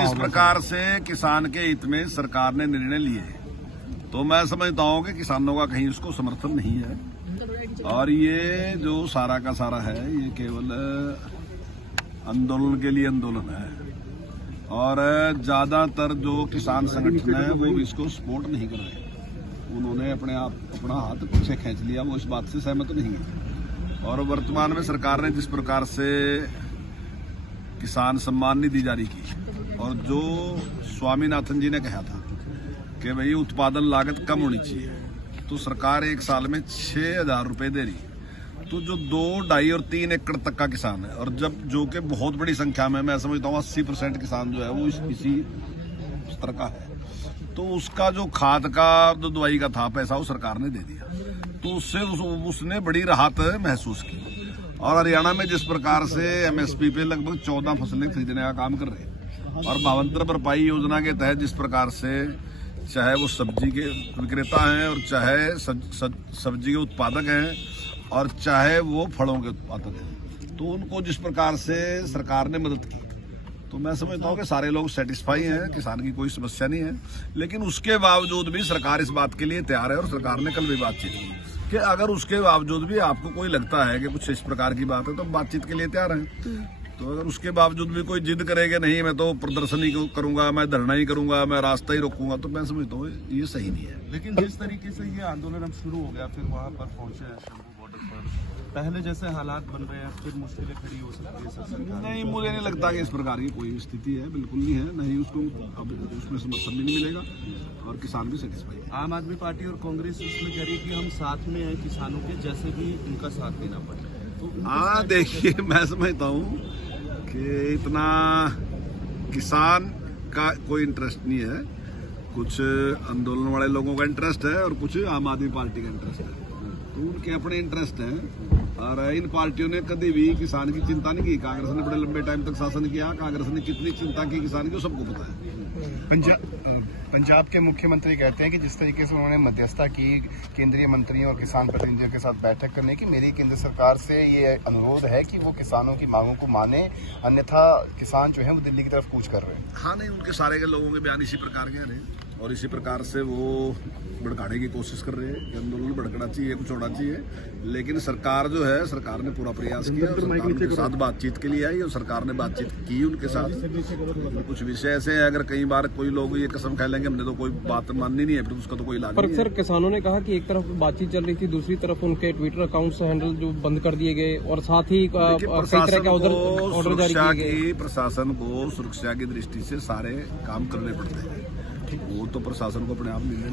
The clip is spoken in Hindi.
जिस प्रकार से किसान के हित में सरकार ने निर्णय लिए, तो मैं समझता हूं कि किसानों का कहीं उसको समर्थन नहीं है। और ये जो सारा का सारा है, ये केवल आंदोलन के लिए आंदोलन है। और ज्यादातर जो किसान संगठन है वो भी इसको सपोर्ट नहीं कर रहे। उन्होंने अपना हाथ पीछे खींच लिया, वो इस बात से सहमत नहीं है। और वर्तमान में सरकार ने जिस प्रकार से किसान सम्मान निधि जारी की, और जो स्वामीनाथन जी ने कहा था कि भाई उत्पादन लागत कम होनी चाहिए, तो सरकार एक साल में 6,000 रुपए दे रही है। तो जो 2, 2.5 और 3 एकड़ तक का किसान है, और जब जो कि बहुत बड़ी संख्या में, मैं समझता हूँ 80% किसान जो है वो इसी स्तर का है, तो उसका जो खाद का, जो दवाई का था पैसा, वो सरकार ने दे दिया। तो उससे उसने बड़ी राहत महसूस की। और हरियाणा में जिस प्रकार से MSP पे लगभग 14 फसलें खरीदने का काम कर रहे हैं, और भावांतर भरपाई योजना के तहत जिस प्रकार से चाहे वो सब्जी के विक्रेता हैं, और चाहे सब्जी के उत्पादक हैं, और चाहे वो फलों के उत्पादक हैं, तो उनको जिस प्रकार से सरकार ने मदद की, तो मैं समझता हूँ कि सारे लोग सेटिस्फाई हैं, किसान की कोई समस्या नहीं है। लेकिन उसके बावजूद भी सरकार इस बात के लिए तैयार है, और सरकार ने कल भी बातचीत की कि अगर उसके बावजूद भी आपको कोई लगता है कि कुछ इस प्रकार की बात है, तो बातचीत के लिए तैयार हैं। तो अगर उसके बावजूद भी कोई जिद करेगा नहीं मैं तो प्रदर्शन ही करूंगा, मैं धरना ही करूंगा, मैं रास्ता ही रोकूंगा, तो मैं समझता हूँ ये सही नहीं है। लेकिन जिस तरीके से ये आंदोलन अब शुरू हो गया, फिर वहाँ पर पहुंचे शंभू बॉर्डर पर, पहले जैसे हालात बन रहे हैं, फिर मुश्किलें खड़ी हो सकती है सरकार? नहीं, मुझे नहीं लगता कि इस प्रकार की कोई स्थिति है, बिल्कुल नहीं है। नहीं, उसको अब उसमें समर्थन भी नहीं मिलेगा, और किसान भी सेटिस्फाई है। आम आदमी पार्टी और कांग्रेस इसमें कह रही है कि हम साथ में हैं किसानों के, जैसे भी उनका साथ देना पड़े। तो हाँ, देखिए, मैं समझता हूँ कि इतना किसान का कोई इंटरेस्ट नहीं है, कुछ आंदोलन वाले लोगों का इंटरेस्ट है, और कुछ आम आदमी पार्टी का इंटरेस्ट है। तो उनके अपने इंटरेस्ट हैं, और इन पार्टियों ने कभी भी किसान की चिंता नहीं की। कांग्रेस ने बड़े लंबे टाइम तक शासन किया, कांग्रेस ने कितनी चिंता की किसान की, सबको पता है। पंजाब के मुख्यमंत्री कहते हैं कि जिस तरीके से उन्होंने मध्यस्थता की केंद्रीय मंत्रियों और किसान प्रतिनिधियों के साथ बैठक करने की, मेरी केंद्र सरकार से ये अनुरोध है कि वो किसानों की मांगों को माने, अन्यथा किसान जो है वो दिल्ली की तरफ कूच कर रहे हैं। हाँ, नहीं, उनके सारे के लोगों के बयान इसी प्रकार के हैं, और इसी प्रकार से वो भड़काने की कोशिश कर रहे हैं कि आंदोलन भड़कना चाहिए, कुछ होना चाहिए। लेकिन सरकार जो है, सरकार ने पूरा प्रयास किया, और सरकार उनके साथ बातचीत के लिए आई, और सरकार ने बातचीत की उनके साथ। कुछ विषय ऐसे हैं, अगर कई बार कोई लोग ये कसम खा लेंगे हमने तो कोई बात माननी नहीं है, फिर उसका तो कोई इलाज नहीं है। सर, किसानों ने कहा कि एक तरफ बातचीत चल रही थी, दूसरी तरफ उनके ट्विटर अकाउंट्स हैंडल जो बंद कर दिए गए, और साथ ही कई तरह के ऑर्डर जारी किए गए। प्रशासन को सुरक्षा की दृष्टि से सारे काम करने पड़ते हैं, वो तो प्रशासन को अपने आप निर्णय